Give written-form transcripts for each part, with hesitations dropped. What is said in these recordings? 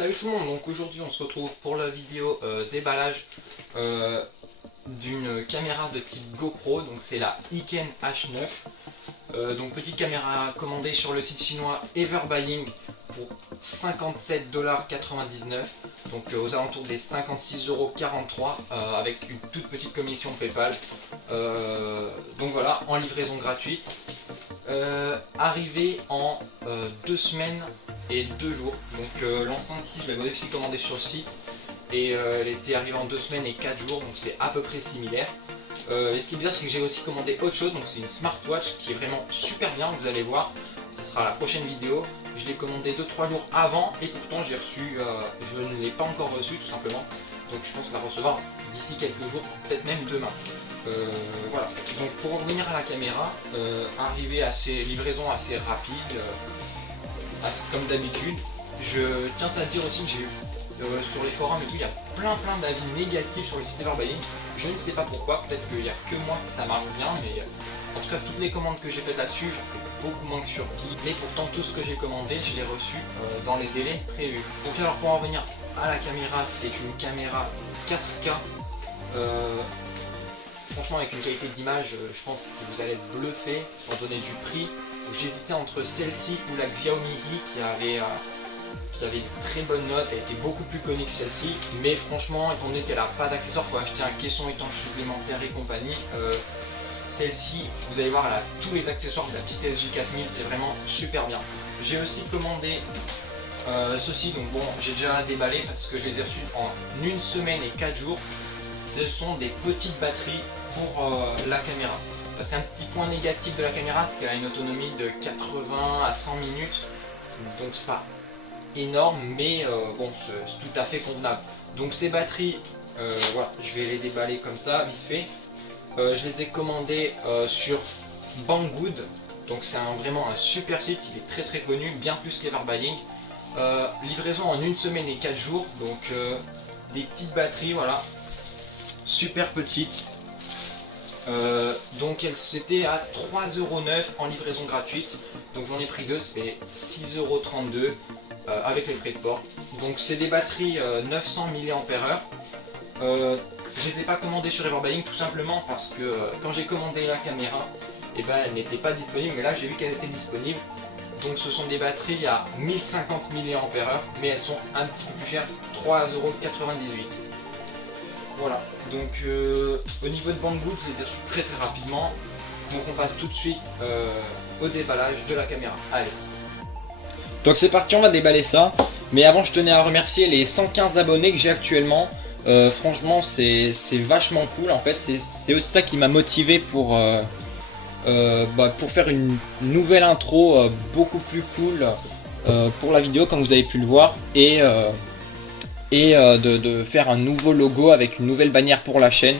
Salut tout le monde, donc aujourd'hui on se retrouve pour la vidéo déballage d'une caméra de type GoPro, donc c'est la Iken H9. Donc petite caméra commandée sur le site chinois Everbuying pour 57,99 $, donc aux alentours des 56,43 € avec une toute petite commission PayPal. Donc voilà, en livraison gratuite. Arrivé en 2 semaines et 2 jours. Donc l'enceinte ici, je l'avais aussi commandée sur le site et elle était arrivée en 2 semaines et 4 jours, donc c'est à peu près similaire. Et ce qui est bizarre, c'est que j'ai aussi commandé autre chose, donc c'est une smartwatch qui est vraiment super bien, vous allez voir, ce sera la prochaine vidéo. Je l'ai commandé 2-3 jours avant et pourtant j'ai reçu, je ne l'ai pas encore reçu tout simplement, donc je pense la recevoir d'ici quelques jours, peut-être même demain. Voilà, donc pour revenir à la caméra, livraison assez rapide, comme d'habitude. Je tiens à dire aussi que j'ai eu sur les forums et tout, il y a plein d'avis négatifs sur le site Everbuying. Je ne sais pas pourquoi, peut-être qu'il n'y a que moi que ça marche bien, mais en tout cas toutes les commandes que j'ai faites là-dessus, j'en fais beaucoup moins que sur Ki, mais pourtant tout ce que j'ai commandé, je l'ai reçu dans les délais prévus. Donc alors pour en revenir à la caméra, c'est une caméra 4K. Franchement, avec une qualité d'image, je pense que vous allez être bluffé, étant donné du prix. J'hésitais entre celle-ci ou la Xiaomi Mi qui avait de très bonnes notes. Elle était beaucoup plus connue que celle-ci, mais franchement, étant donné qu'elle n'a pas d'accessoires, il faut acheter un caisson étanche supplémentaire et compagnie. Celle-ci, vous allez voir, elle a tous les accessoires de la petite SJ4000, c'est vraiment super bien. J'ai aussi commandé ceci, donc bon, j'ai déjà déballé parce que je les ai reçus en 1 semaine et 4 jours. Ce sont des petites batteries pour la caméra. C'est un petit point négatif de la caméra, c'est qu'elle a une autonomie de 80 à 100 minutes, donc c'est pas énorme, mais bon, c'est tout à fait convenable. Donc ces batteries, voilà, je vais les déballer comme ça, vite fait. Je les ai commandées sur Banggood, donc c'est vraiment un super site, il est très connu, bien plus qu'Everbuying. Livraison en 1 semaine et 4 jours, donc des petites batteries, voilà, super petites. Donc c'était à 3,09 € en livraison gratuite, donc j'en ai pris 2, ça fait 6,32 € avec les frais de port. Donc c'est des batteries 900 mAh. Je les ai pas commandées sur Everbuying tout simplement parce que quand j'ai commandé la caméra, et ben, elle n'était pas disponible, mais là j'ai vu qu'elle était disponible. Donc ce sont des batteries à 1050 mAh, mais elles sont un petit peu plus chères, 3,98 €. Voilà, donc au niveau de Banggood, je les ai reçus très rapidement. Donc on passe tout de suite au déballage de la caméra. Allez. Donc c'est parti, on va déballer ça. Mais avant, je tenais à remercier les 115 abonnés que j'ai actuellement. Franchement, c'est vachement cool en fait. C'est aussi ça qui m'a motivé pour faire une nouvelle intro beaucoup plus cool pour la vidéo, comme vous avez pu le voir. Et de faire un nouveau logo avec une nouvelle bannière pour la chaîne.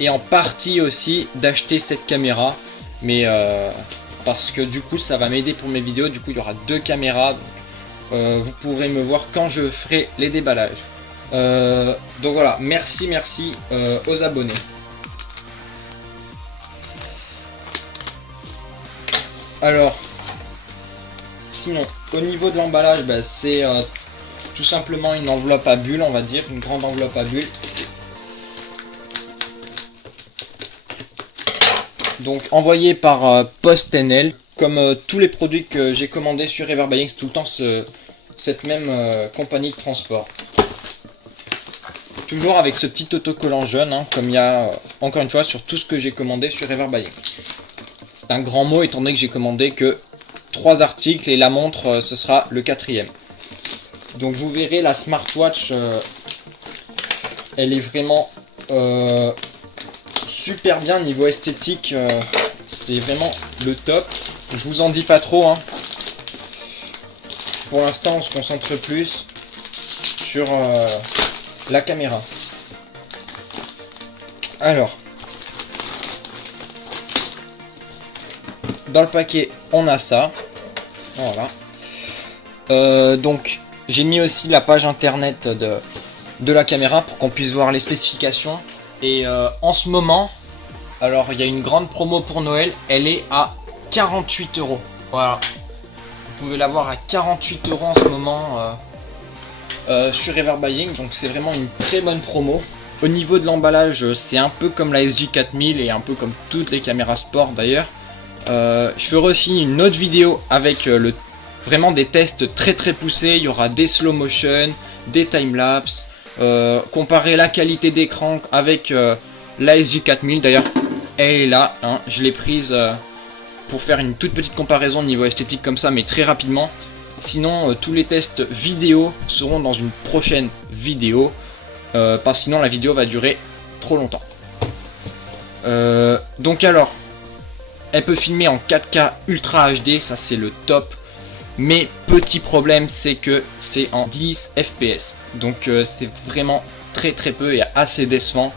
Et en partie aussi d'acheter cette caméra. Mais parce que du coup ça va m'aider pour mes vidéos. Du coup il y aura 2 caméras. Vous pourrez me voir quand je ferai les déballages. Donc voilà, merci aux abonnés. Alors, sinon, au niveau de l'emballage, bah, c'est tout simplement une enveloppe à bulles, on va dire, une grande enveloppe à bulles. Donc envoyé par PostNL, comme tous les produits que j'ai commandés sur Everbuying, c'est tout le temps cette même compagnie de transport. Toujours avec ce petit autocollant jaune, hein, comme il y a encore une fois sur tout ce que j'ai commandé sur Everbuying. C'est un grand mot étant donné que j'ai commandé que 3 articles et la montre ce sera le 4e. Donc vous verrez, la smartwatch elle est vraiment super bien niveau esthétique, c'est vraiment le top. Je vous en dis pas trop, hein. Pour l'instant on se concentre plus sur la caméra. Alors, dans le paquet on a ça, voilà. Donc j'ai mis aussi la page internet de la caméra pour qu'on puisse voir les spécifications. Et en ce moment, alors il y a une grande promo pour Noël, elle est à 48 €. Voilà, vous pouvez l'avoir à 48 € en ce moment sur Reverb Buying, donc c'est vraiment une très bonne promo. Au niveau de l'emballage, c'est un peu comme la SJ4000 et un peu comme toutes les caméras sport d'ailleurs. Je ferai aussi une autre vidéo avec vraiment des tests très poussés. Il y aura des slow motion, des timelapse, comparer la qualité d'écran avec la SJ4000. D'ailleurs, elle est là, hein, je l'ai prise pour faire une toute petite comparaison au niveau esthétique comme ça, mais très rapidement. Sinon, tous les tests vidéo seront dans une prochaine vidéo, parce que sinon la vidéo va durer trop longtemps. Donc alors, elle peut filmer en 4K Ultra HD, ça c'est le top. Mais petit problème, c'est que c'est en 10 FPS. Donc c'est vraiment très peu et assez décevant.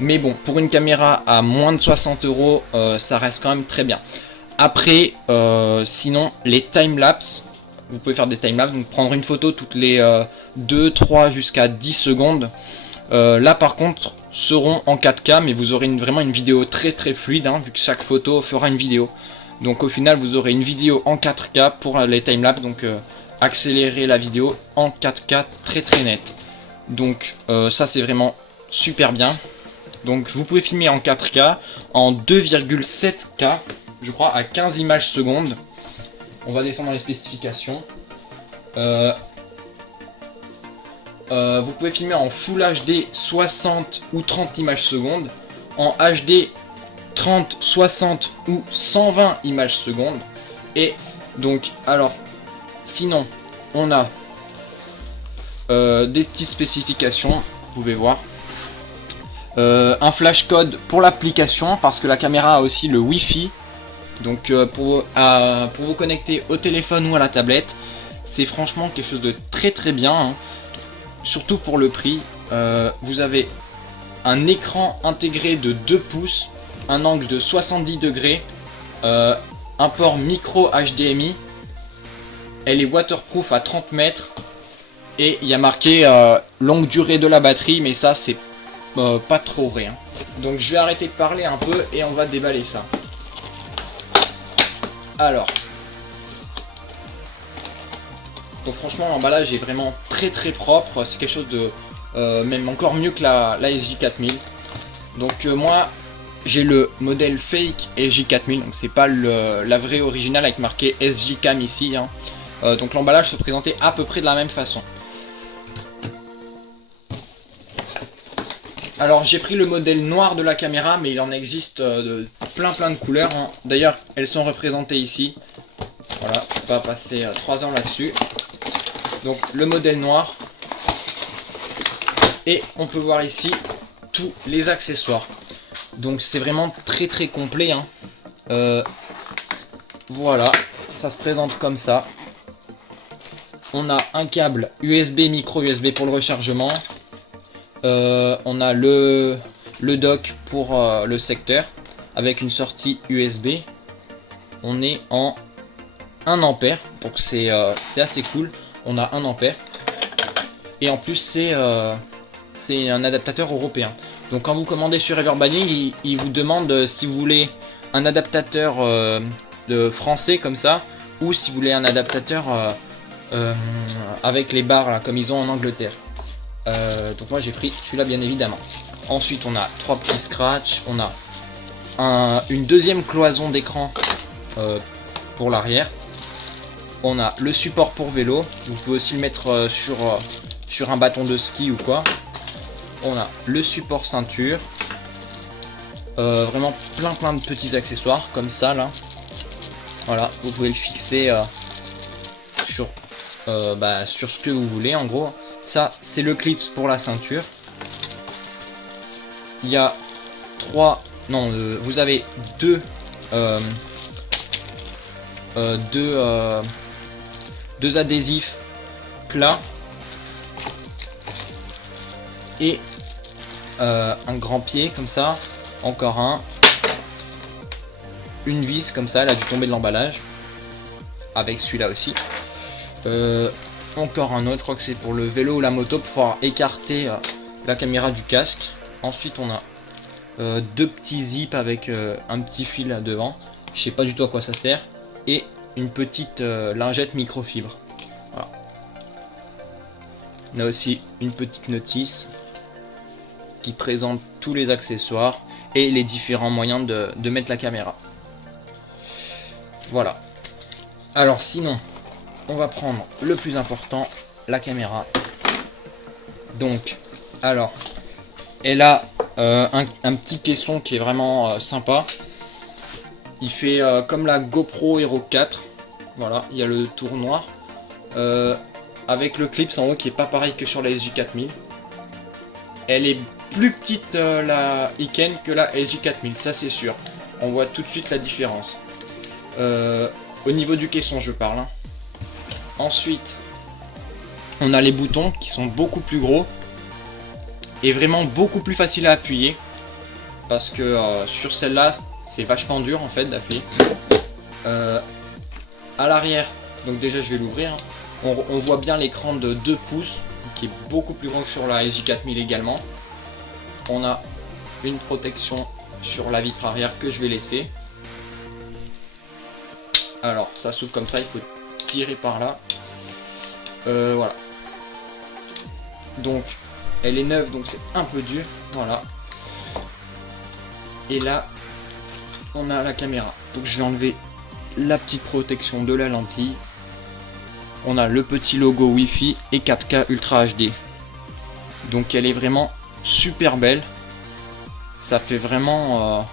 Mais bon, pour une caméra à moins de 60 €, ça reste quand même très bien. Après, sinon, les timelapse, vous pouvez faire des timelapse, donc prendre une photo toutes les 2, 3 jusqu'à 10 secondes. Là par contre, seront en 4K, mais vous aurez vraiment une vidéo très fluide, hein, vu que chaque photo fera une vidéo. Donc au final, vous aurez une vidéo en 4K pour les timelapse, donc accélérer la vidéo en 4K très net. Donc ça c'est vraiment super bien. Donc vous pouvez filmer en 4K, en 2,7K, je crois, à 15 images secondes. On va descendre dans les spécifications. Vous pouvez filmer en Full HD 60 ou 30 images secondes, en HD 30, 60 ou 120 images secondes. Et donc, alors, sinon, on a des petites spécifications, vous pouvez voir. Un flash code pour l'application, parce que la caméra a aussi le Wi-Fi. Donc pour vous connecter au téléphone ou à la tablette, c'est franchement quelque chose de très bien, hein. Surtout pour le prix. Vous avez un écran intégré de 2 pouces, un angle de 70 degrés, un port micro HDMI, elle est waterproof à 30 mètres et il y a marqué longue durée de la batterie, mais ça c'est pas trop vrai, hein. Donc je vais arrêter de parler un peu et on va déballer ça. Alors, donc franchement l'emballage est vraiment très propre, c'est quelque chose de même encore mieux que la SJ4000. Donc moi j'ai le modèle fake SJ4000, donc c'est pas la vraie originale avec marqué SJCam ici, hein. Donc l'emballage se présentait à peu près de la même façon. Alors j'ai pris le modèle noir de la caméra, mais il en existe de plein de couleurs, hein. D'ailleurs elles sont représentées ici. Voilà, je ne vais pas passer 3 ans là-dessus. Donc le modèle noir. Et on peut voir ici tous les accessoires. Donc c'est vraiment très complet, hein. Voilà, ça se présente comme ça. On a un câble USB, micro USB pour le rechargement. On a le dock pour le secteur avec une sortie USB. On est en 1 ampère, donc c'est assez cool. On a 1 ampère et en plus c'est un adaptateur européen. Donc quand vous commandez sur Reverb Buying, il vous demande si vous voulez un adaptateur de français comme ça, ou si vous voulez un adaptateur avec les barres là, comme ils ont en Angleterre. Donc moi j'ai pris celui-là bien évidemment. Ensuite on a 3 petits scratchs, on a une deuxième cloison d'écran pour l'arrière. On a le support pour vélo, vous pouvez aussi le mettre sur un bâton de ski ou quoi. On a le support ceinture, vraiment plein de petits accessoires comme ça là. Voilà, vous pouvez le fixer sur ce que vous voulez en gros. Ça c'est le clip pour la ceinture. Il y a vous avez deux adhésifs plats et un grand pied comme ça, encore une vis comme ça, elle a dû tomber de l'emballage avec celui-là aussi. Encore un autre, je crois que c'est pour le vélo ou la moto pour pouvoir écarter la caméra du casque. Ensuite on a 2 petits zips avec un petit fil là devant, je sais pas du tout à quoi ça sert, et une petite lingette microfibre. Voilà. On a aussi une petite notice qui présente tous les accessoires et les différents moyens de mettre la caméra. Voilà. Alors sinon, on va prendre le plus important, la caméra. Donc, alors, elle a un petit caisson qui est vraiment sympa. Il fait comme la GoPro Hero 4. Voilà, il y a le tour noir. Avec le clip en haut qui est pas pareil que sur la SJ4000. Elle est plus petite la Iken que la SJ4000, ça c'est sûr. On voit tout de suite la différence. Au niveau du caisson je parle. Hein. Ensuite, on a les boutons qui sont beaucoup plus gros. Et vraiment beaucoup plus facile à appuyer. Parce que sur celle-là, c'est vachement dur en fait d'appuyer. À l'arrière, donc déjà je vais l'ouvrir. Hein. On voit bien l'écran de 2 pouces qui est beaucoup plus grand que sur la SJ4000 également. On a une protection sur la vitre arrière que je vais laisser. Alors ça s'ouvre comme ça, il faut tirer par là. Voilà. Donc elle est neuve donc c'est un peu dur. Voilà. Et là on a la caméra. Donc je vais enlever la petite protection de la lentille. On a le petit logo Wi-Fi et 4K Ultra HD. Donc elle est vraiment super belle. Ça fait vraiment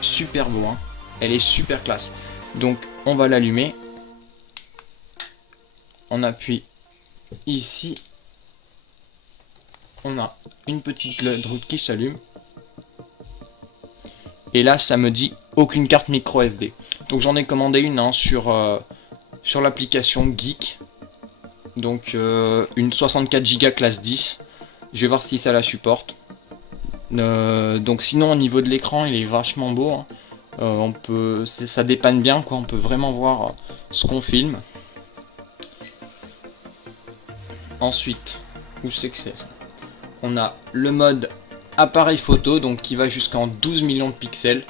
super beau. Hein. Elle est super classe. Donc on va l'allumer. On appuie ici. On a une petite LED rouge qui s'allume. Et là ça me dit aucune carte micro SD. Donc j'en ai commandé une hein, sur l'application Geek. Donc une 64 Go classe 10. Je vais voir si ça la supporte. Donc sinon au niveau de l'écran il est vachement beau. Hein. Ça dépanne bien quoi. On peut vraiment voir ce qu'on filme. Ensuite, où c'est que c'est ça? On a le mode appareil photo donc qui va jusqu'en 12 millions de pixels.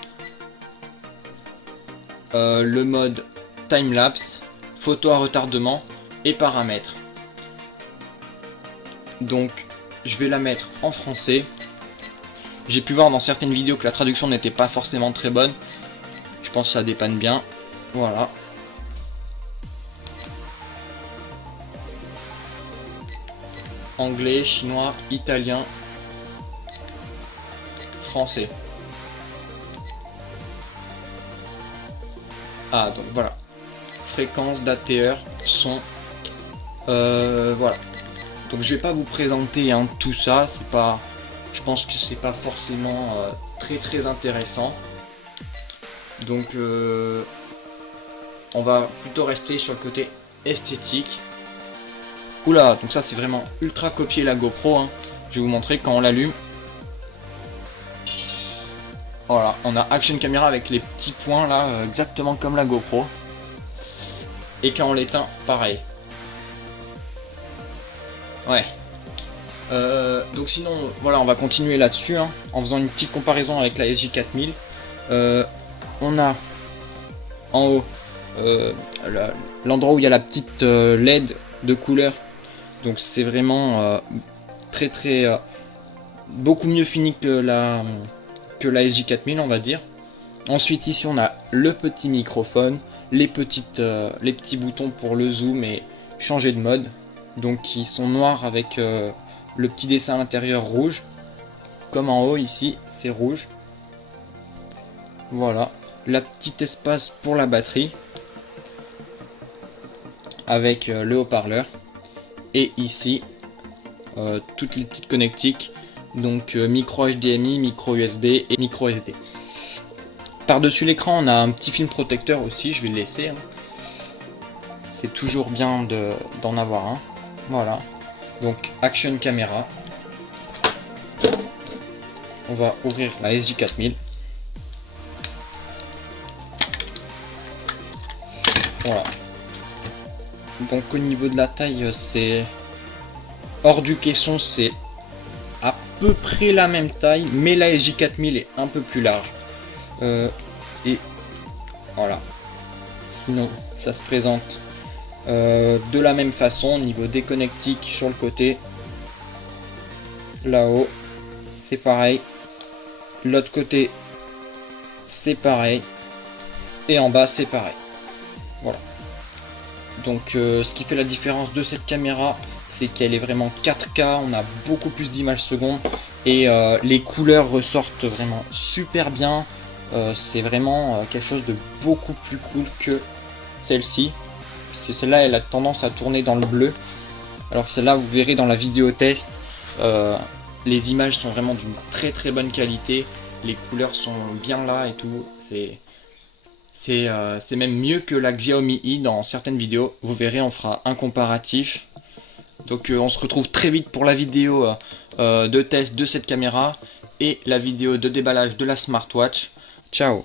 Le mode time-lapse, photo à retardement et paramètres. Donc je vais la mettre en français. J'ai pu voir dans certaines vidéos que la traduction n'était pas forcément très bonne. Je pense que ça dépanne bien. Voilà. Anglais, chinois, italien, français. Ah donc voilà. Fréquence, date et heure, son. Voilà. Donc je vais pas vous présenter hein, tout ça. C'est pas. Je pense que c'est pas forcément très intéressant. Donc on va plutôt rester sur le côté esthétique. Oula, donc ça c'est vraiment ultra copier la GoPro. Hein. Je vais vous montrer quand on l'allume. Voilà, on a action caméra avec les petits points là, exactement comme la GoPro. Et quand on l'éteint, pareil. Ouais. Donc sinon, voilà, on va continuer là-dessus hein, en faisant une petite comparaison avec la SJ4000. On a en haut l'endroit où il y a la petite LED de couleur. Donc c'est vraiment beaucoup mieux fini que la SJ4000 on va dire. Ensuite ici on a le petit microphone, les petits boutons pour le zoom et changer de mode. Donc qui sont noirs avec le petit dessin à l'intérieur rouge. Comme en haut ici c'est rouge. Voilà, la petite espace pour la batterie avec le haut-parleur. Et ici toutes les petites connectiques, donc micro HDMI, micro USB et micro SD. Par dessus l'écran on a un petit film protecteur aussi, je vais le laisser hein. C'est toujours bien d'en avoir un. Voilà, donc action caméra. On va ouvrir la SJ4000. Voilà. Donc au niveau de la taille, c'est hors du caisson, c'est à peu près la même taille, mais la SJ4000 est un peu plus large. Et voilà. Sinon, ça se présente De la même façon, au niveau des connectiques sur le côté, là-haut, c'est pareil. L'autre côté, c'est pareil. Et en bas, c'est pareil. Voilà. Donc ce qui fait la différence de cette caméra, c'est qu'elle est vraiment 4K, on a beaucoup plus d'images secondes et les couleurs ressortent vraiment super bien. C'est vraiment quelque chose de beaucoup plus cool que celle-ci, parce que celle-là elle a tendance à tourner dans le bleu, alors que celle-là vous verrez dans la vidéo test, les images sont vraiment d'une très bonne qualité, les couleurs sont bien là et tout, c'est même mieux que la Xiaomi I dans certaines vidéos. Vous verrez, on fera un comparatif. Donc on se retrouve très vite pour la vidéo de test de cette caméra et la vidéo de déballage de la smartwatch. Ciao.